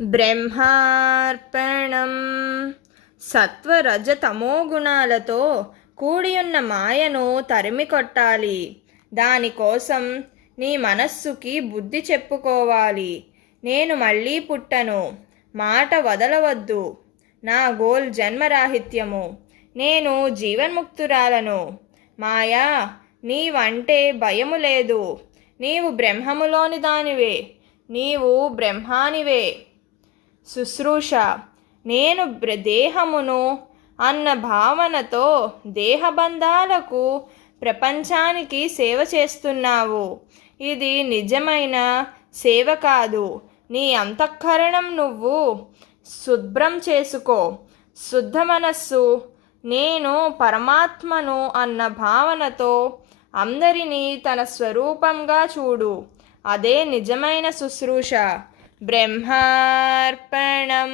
బ్రహ్మార్పణం. సత్వరజతమో గుణాలతో కూడియున్న మాయను తరిమి కొట్టాలి. దానికోసం నీ మనస్సుకి బుద్ధి చెప్పుకోవాలి. నేను మళ్ళీ పుట్టను, మాట వదలవద్దు. నా గోల్ జన్మరాహిత్యము, నేను జీవన్ముక్తురాలను. మాయా, నీవంటే భయము లేదు. నీవు బ్రహ్మములోని దానివే, నీవు బ్రహ్మానివే. శుశ్రూష. నేను దేహమును అన్న భావనతో దేహబంధాలకు ప్రపంచానికి సేవ చేస్తున్నావు. ఇది నిజమైన సేవ కాదు. నీ అంతఃకరణం నువ్వు శుభ్రం చేసుకో. శుద్ధ మనస్సు, నేను పరమాత్మను అన్న భావనతో అందరినీ తన స్వరూపంగా చూడు. అదే నిజమైన శుశ్రూష. బ్రహ్మార్పణం.